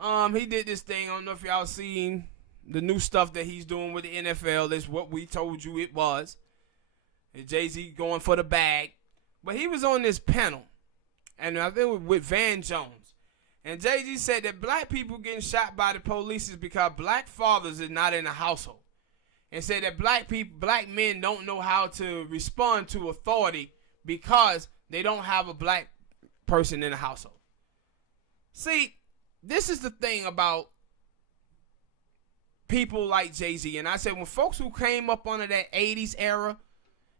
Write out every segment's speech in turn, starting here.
He did this thing. I don't know if y'all seen the new stuff that he's doing with the NFL. That's what we told you it was. And Jay-Z going for the bag. But he was on this panel, and I think it was with Van Jones. And Jay-Z said that black people getting shot by the police is because black fathers is not in the household. And said that black men don't know how to respond to authority because they don't have a black person in the household. See, this is the thing about people like Jay-Z. And I said when folks who came up under that 80s era,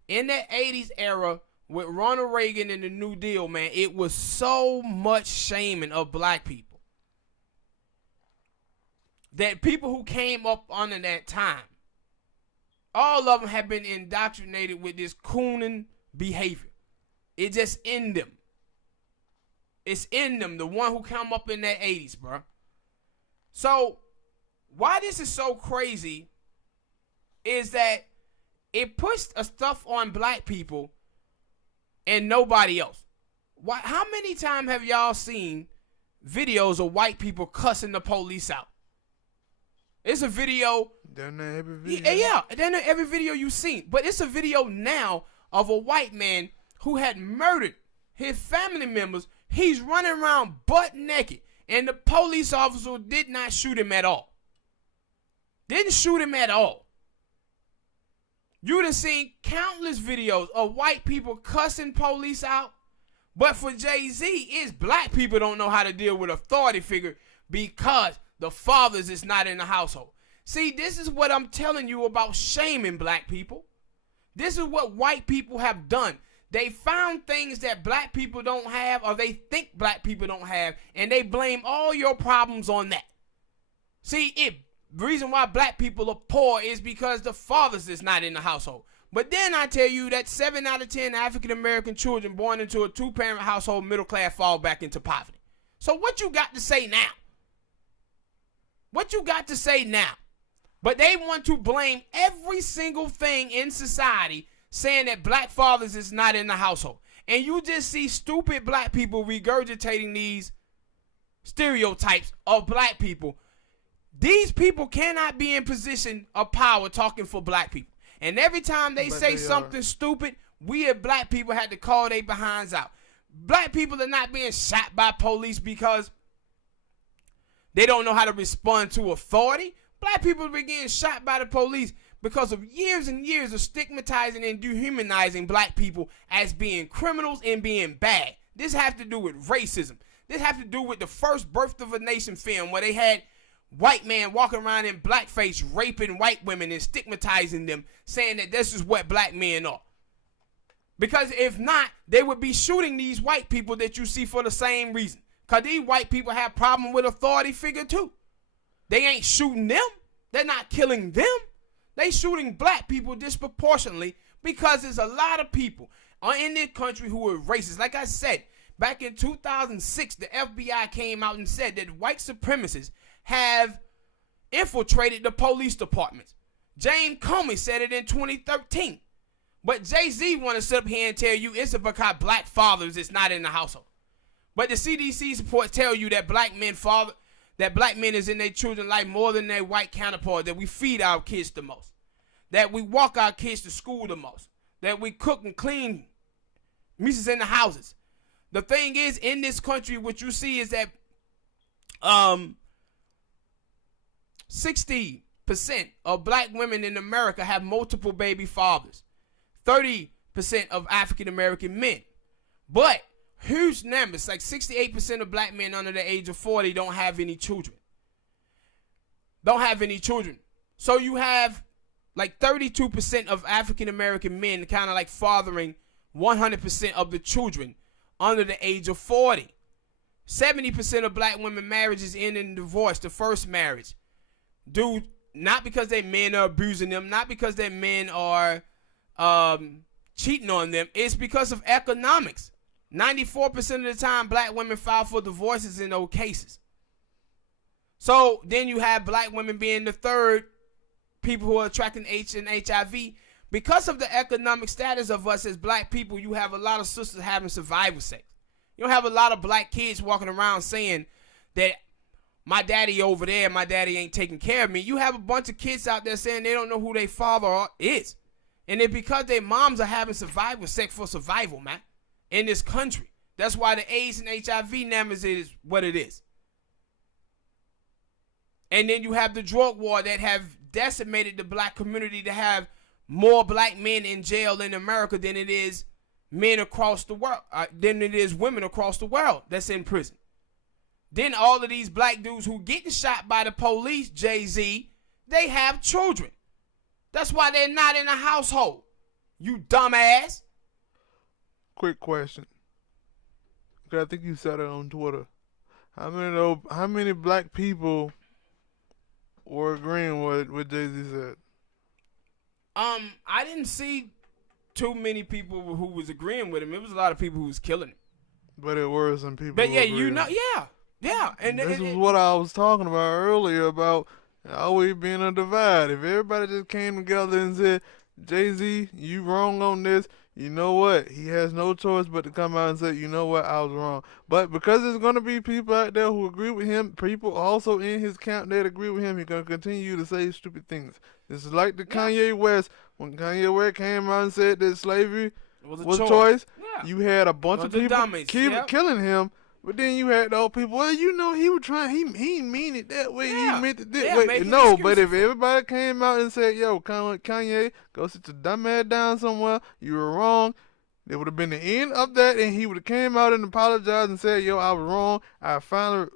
in that 80s era with Ronald Reagan and the New Deal, man, it was so much shaming of black people. That people who came up under that time, all of them have been indoctrinated with this cooning behavior. It's just in them. It's in them, the one who come up in that 80s, bro. So, why this is so crazy is that it pushed a stuff on black people and nobody else. How many times have y'all seen videos of white people cussing the police out? It's a video. They're not every video. Yeah, they're not every video you've seen. But it's a video now of a white man who had murdered his family members. He's running around butt naked. And the police officer did not shoot him at all. Didn't shoot him at all. You done seen countless videos of white people cussing police out. But for Jay-Z, it's black people don't know how to deal with authority figure because the fathers is not in the household. See, this is what I'm telling you about shaming black people. This is what white people have done. They found things that black people don't have, or they think black people don't have, and they blame all your problems on that. See, the reason why black people are poor is because the fathers is not in the household. But then I tell you that 7 out of 10 African-American children born into a 2-parent household, middle class, fall back into poverty. So what you got to say now? What you got to say now? But they want to blame every single thing in society saying that black fathers is not in the household. And you just see stupid black people regurgitating these stereotypes of black people. These people cannot be in position of power talking for black people. And every time they say something stupid, we as black people had to call their behinds out. Black people are not being shot by police because they don't know how to respond to authority. Black people are getting shot by the police because of years and years of stigmatizing and dehumanizing black people as being criminals and being bad. This has to do with racism. This has to do with the first Birth of a Nation film where they had white man walking around in blackface raping white women and stigmatizing them, saying that this is what black men are. Because if not, they would be shooting these white people that you see for the same reason. Because these white people have problem with authority figure too. They ain't shooting them. They're not killing them. They shooting black people disproportionately because there's a lot of people in this country who are racist. Like I said, back in 2006, the FBI came out and said that white supremacists have infiltrated the police departments. James Comey said it in 2013. But Jay-Z want to sit up here and tell you it's because black fathers is not in the household. But the CDC reports tell you that black men is in their children's life more than their white counterparts, that we feed our kids the most, that we walk our kids to school the most, that we cook and clean messes in the houses. The thing is, in this country, what you see is that 60% of black women in America have multiple baby fathers. 30% of African American men. But huge numbers, like 68% of black men under the age of 40 don't have any children. So you have like 32% of African American men kind of like fathering 100% of the children under the age of 40. 70% of black women marriages end in divorce, the first marriage. Dude, not because their men are abusing them, not because their men are cheating on them. It's because of economics. 94% of the time, black women file for divorces in those cases. So then you have black women being the third people who are attracting AIDS and HIV. Because of the economic status of us as black people, you have a lot of sisters having survival sex. You don't have a lot of black kids walking around saying that my daddy over there, my daddy ain't taking care of me. You have a bunch of kids out there saying they don't know who their father is. And it's because their moms are having survival sex for survival, man, in this country. That's why the AIDS and HIV numbers is what it is. And then you have the drug war that have decimated the black community to have more black men in jail in America than it is men across the world, than it is women across the world that's in prison. Then all of these black dudes who getting shot by the police, Jay-Z, they have children. That's why they're not in a household. You dumbass. Quick question. I think you said it on Twitter. How many black people were agreeing with what Jay-Z said? I didn't see too many people who was agreeing with him. It was a lot of people who was killing him. But it were some people. But yeah, agreeing. yeah. And this is what I was talking about earlier about always being a divide. If everybody just came together and said, Jay-Z, you wrong on this, you know what? He has no choice but to come out and say, you know what, I was wrong. But because there's going to be people out there who agree with him, people also in his camp that agree with him, he's going to continue to say stupid things. This is like the Kanye West. When Kanye West came out and said that slavery was a choice, you had a bunch of people killing him. But then you had the old people, well, you know, he was trying, he didn't mean it that way, he meant it that way. No, but if everybody came out and said, yo, Kanye, go sit your dumb ass down somewhere, you were wrong, it would have been the end of that, and he would have came out and apologized and said, yo, I was wrong, I finally,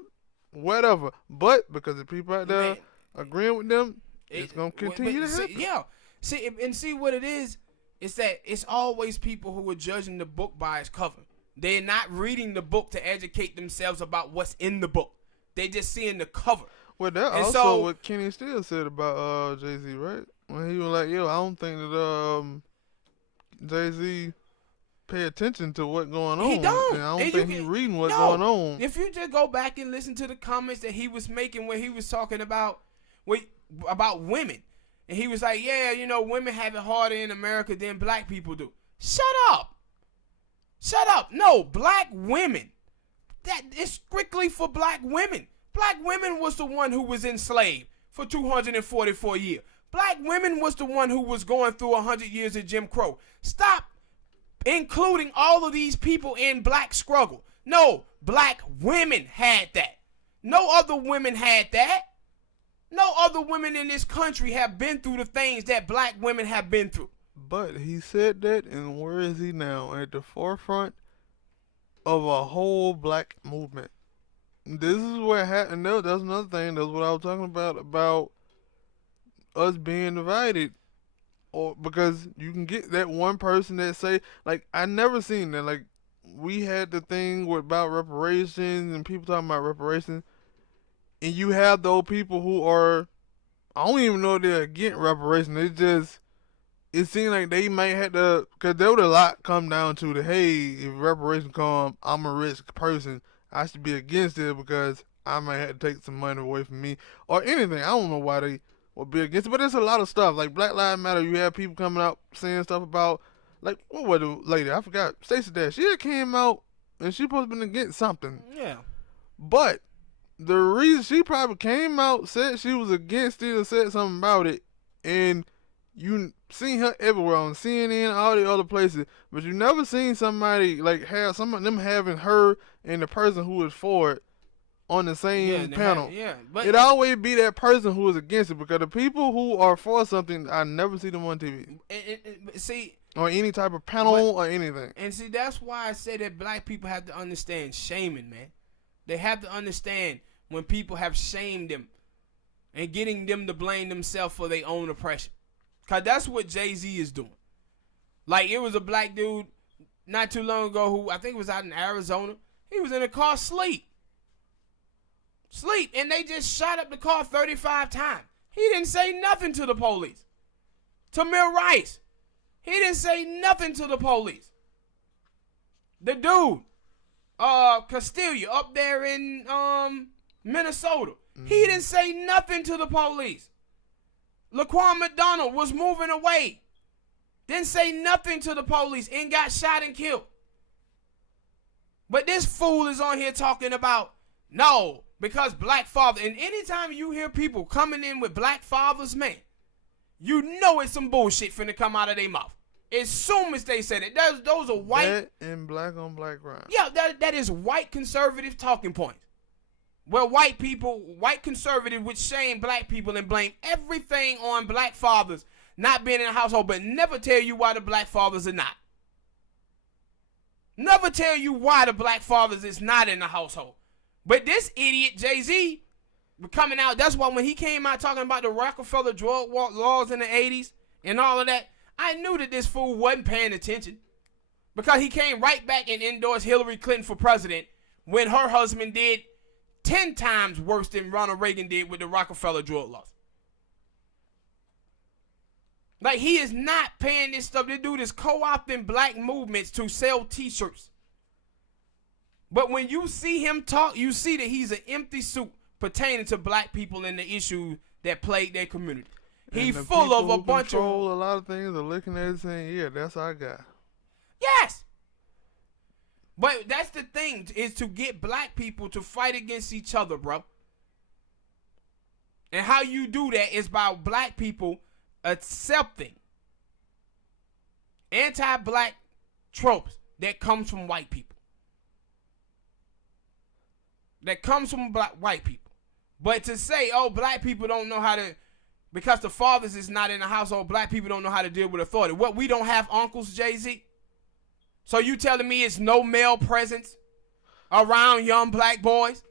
whatever. But because the people out there agreeing with them, it's going to continue to happen. See what it is that it's always people who are judging the book by its cover. They're not reading the book to educate themselves about what's in the book. They just seeing the cover. Well, that's also what Kenny Steele said about Jay-Z, right? When he was like, yo, I don't think that Jay-Z pay attention to what's going on. He don't. And I don't think he's reading what's going on. If you just go back and listen to the comments that he was making when he was talking about women. And he was like, yeah, you know, women have it harder in America than black people do. Shut up. No, black women. That is strictly for black women. Black women was the one who was enslaved for 244 years. Black women was the one who was going through 100 years of Jim Crow. Stop including all of these people in black struggle. No, black women had that. No other women had that. No other women in this country have been through the things that black women have been through. But he said that, and where is he now? At the forefront of a whole black movement. This is what happened. No, that's another thing. That's what I was talking about us being divided. Or because you can get that one person that say, like, I never seen that. Like, we had the thing about reparations and people talking about reparations. And you have those people who are, I don't even know if they're against reparations. It seemed like they might have to, because there would a lot come down to the, hey, if reparations come, I'm a rich person, I should be against it because I might have to take some money away from me, or anything. I don't know why they would be against it, but there's a lot of stuff. Like Black Lives Matter, you have people coming out saying stuff about, like, what was the lady? I forgot. Stacey Dash. She came out, and she supposed to be against something. Yeah. But the reason she probably came out, said she was against it, or said something about it, and you seen her everywhere on CNN, all the other places, but you never seen somebody like have some of them having her and the person who was for it on the same panel. But it always be that person who is against it, because the people who are for something, I never see them on TV. See, or any type of panel or anything. And see, that's why I say that black people have to understand shaming, man. They have to understand when people have shamed them and getting them to blame themselves for their own oppression. Because that's what Jay-Z is doing. Like, it was a black dude not too long ago who I think was out in Arizona. He was in a car sleep. And they just shot up the car 35 times. He didn't say nothing to the police. Tamir Rice. He didn't say nothing to the police. The dude, Castillo, up there in Minnesota. He didn't say nothing to the police. Laquan McDonald was moving away. Didn't say nothing to the police and got shot and killed. But this fool is on here talking about, no, Because black father, and anytime you hear people coming in with black fathers, man, you know it's some bullshit finna come out of their mouth. As soon as they said it, those are white. That and black on black crime. Yeah, that is white conservative talking points. Where white conservative would shame black people and blame everything on black fathers not being in the household, but never tell you why the black fathers are not. Never tell you why the black fathers is not in the household. But this idiot, Jay-Z, coming out, that's why when he came out talking about the Rockefeller drug laws in the 80s and all of that, I knew that this fool wasn't paying attention. Because he came right back and endorsed Hillary Clinton for president when her husband did 10 times worse than Ronald Reagan did with the Rockefeller drug laws. Like, he is not paying this stuff. This dude is co-opting black movements to sell t-shirts. But when you see him talk, you see that he's an empty suit pertaining to black people and the issues that plague their community. He's full of a bunch of... a lot of things are looking at it saying, yeah, that's our guy. Yes. But that's the thing, is to get black people to fight against each other, bro. And how you do that is by black people accepting anti-black tropes that comes from white people. That comes from white people. But to say, oh, black people don't know how to, because the fathers is not in the household, black people don't know how to deal with authority. What, we don't have uncles, Jay-Z? So you telling me it's no male presence around young black boys?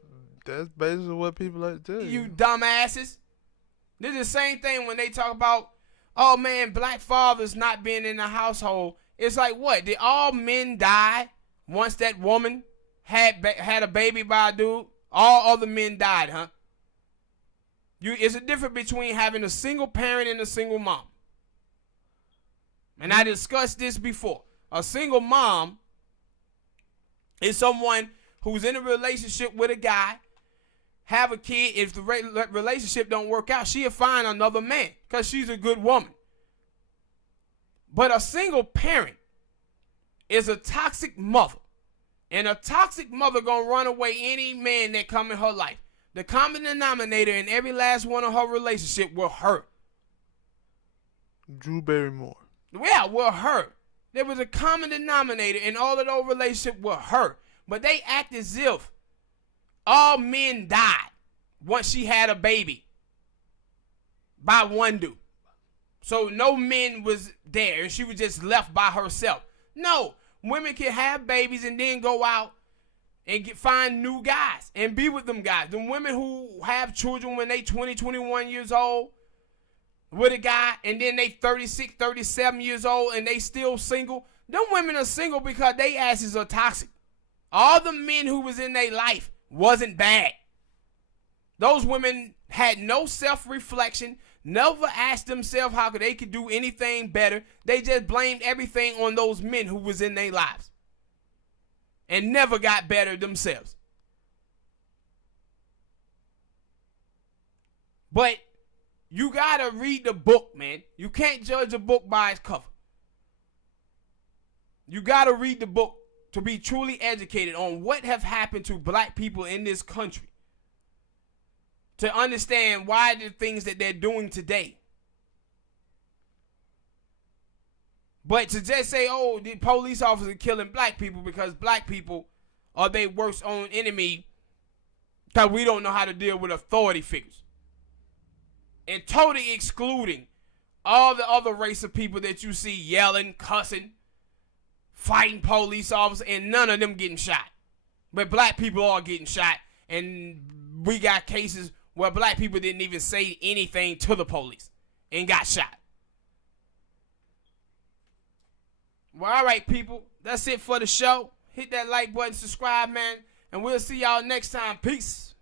That's basically what people like to tell you. You dumbasses. This is the same thing when they talk about, oh man, black fathers not being in the household. It's like, what? Did all men die once that woman had a baby by a dude? All other men died, huh? It's a difference between having a single parent and a single mom. And I discussed this before. A single mom is someone who's in a relationship with a guy, have a kid. If the relationship don't work out, she'll find another man because she's a good woman. But a single parent is a toxic mother. And a toxic mother gonna run away any man that come in her life. The common denominator in every last one of her relationship will hurt. Drew Barrymore. Yeah, will hurt. There was a common denominator in all of those relationships were hurt. But they act as if all men died once she had a baby by one dude. So no men was there and she was just left by herself. No, women can have babies and then go out and find new guys and be with them guys. The women who have children when they 20, 21 years old with a guy and then they 36, 37 years old and they still single. Them women are single because they asses are toxic. All the men who was in their life wasn't bad. Those women had no self-reflection, never asked themselves how they could do anything better. They just blamed everything on those men who was in their lives and never got better themselves. But you gotta read the book, man. You can't judge a book by its cover. You gotta read the book to be truly educated on what have happened to black people in this country. To understand why the things that they're doing today. But to just say, oh, the police officers are killing black people because black people are their worst own enemy because we don't know how to deal with authority figures. And totally excluding all the other race of people that you see yelling, cussing, fighting police officers, and none of them getting shot. But black people are getting shot, and we got cases where black people didn't even say anything to the police and got shot. Well, all right, people. That's it for the show. Hit that like button, subscribe, man, and we'll see y'all next time. Peace.